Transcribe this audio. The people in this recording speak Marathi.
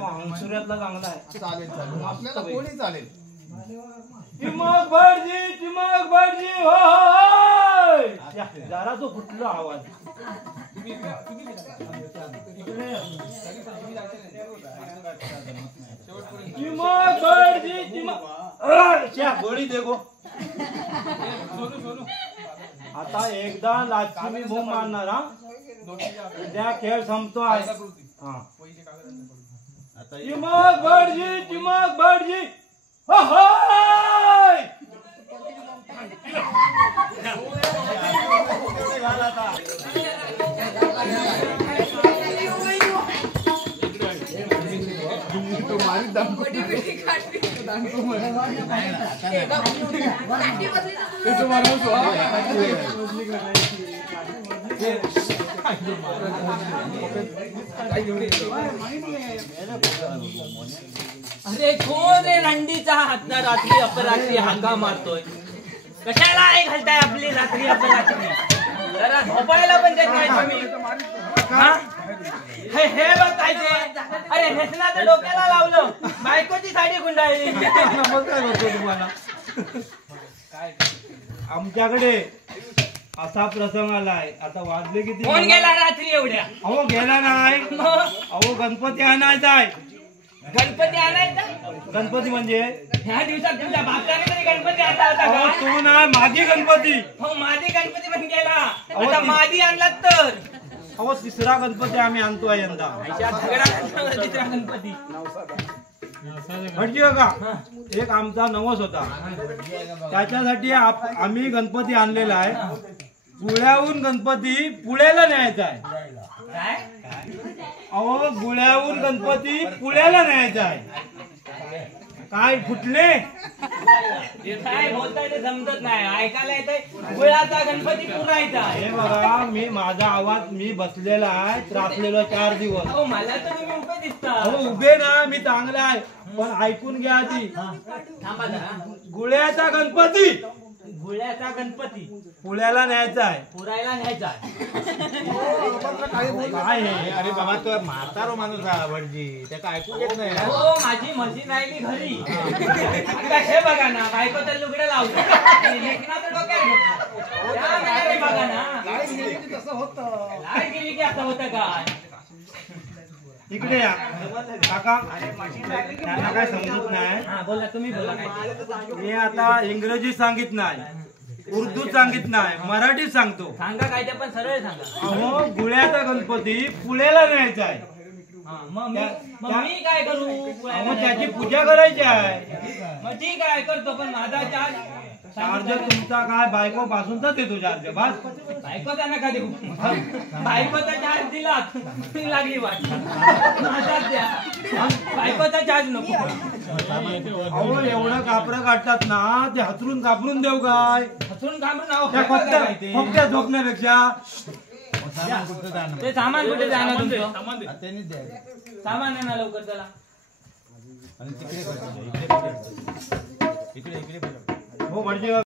हंसुऱ्यातला चांगला आहे. चालेल चालेल आपल्याला कोणी चालेल. चिमक भटजी होय. जरा तो कुठला आवाज चिमक भटजी गोळी देखो. आता एकदा लाची मी भूम मारणार हा. उद्या खेळ संपतो आहे. चिमक भटजी होय. अरे कोण रे रंडीचा हात रात्री अपरात्री हाका मारतोय. कशाला आई घालताय आपली रात्री अपरात्री. जरा झोपायला पण देत नाही तुम्ही. हे बघायचे. अरे हेसना तर डोक्याला लावलं. बायकोची साडी गुंडाळली. नमस्कार करतो तुम्हाला. आमच्याकडे असा प्रसंग आलाय. आता वाजले किती. कोण गेला रात्री एवढ्या. अहो गेला नाही. अहो गणपती आणायचा आहे. गणपती आणायचा. गणपती म्हणजे ह्या दिवसात तुमच्या बापाने तरी गणपती आणला होता का. तो ना माझी गणपती. हो माझी गणपती पण गेला. आता माझी आणलात तर. अहो तिसरा गणपती आम्ही आणतोय यंदा. तिसरा गणपती म्हणजे बघा एक आमचा नवस होता. त्याच्यासाठी आम्ही गणपती आणलेला आहे. गुळ्याहून गणपती पुण्याला न्यायचा आहे. अहो गुळ्याहून गणपती पुण्याला न्यायचा आहे. काय फुटले काय बोलताय ते समजत नाही. ऐकायला येतंय गुळाचा गणपती पुरायचा. हे बघा मी माझा आवाज मी बसलेला आहे. त्रासलेलो 4 दिवस. हो मला तर तुम्ही उभे दिसता. अहो उभे ना मी चांगला आहे. पण ऐकून घ्या आधी. थांबा जरा. गुळ्याचा गणपती गुळ्याचा गणपती पुण्याला न्यायचा आहे. पुरायला न्यायचा आहे. काय हे. अरे बाबा तो म्हातारो माणूस आहे भटजी. त्याला ऐकू येत नाही. हो माझी मशीन राहिली घरी. आता हे बघा ना बायको तर लुगडं लावलं. बघा ना लाईट गेली की तसं होतं. लाईट गेली की असं होतं काय. इकडे या काका. त्यांना काय समजत नाही. हा बोला तुम्ही बोला. मी आता इंग्रजी सांगित नाही. उर्दू सांगित नाही. मराठीत सांगतो. सांगा काय ते पण सरळ सांगा. अहो गुळ्याचा गणपती पुण्याला न्यायचा आहे. मग मी काय करू. अहो त्याची पूजा करायची आहे. मग ठीक आहे करतो. पण माझा चार्ज तुमचा काय बायको पासूनच देतो चार्ज. बस बायकोचा नका देऊ. बायकोचा चार्ज दिला लागली वाट. माझा द्या. बायकोचा चार्ज नको. अहो एवढं कापरं काढतात ना ते हसरून कापरून देऊ काय. हसून घाबरून फक्त झोपण्यापेक्षा. ते सामान कुठे जाणार तुमचं. त्यांनीच द्यायचं. सामान आहे ना लवकर चला. आणि तिकडे हो म्हणजे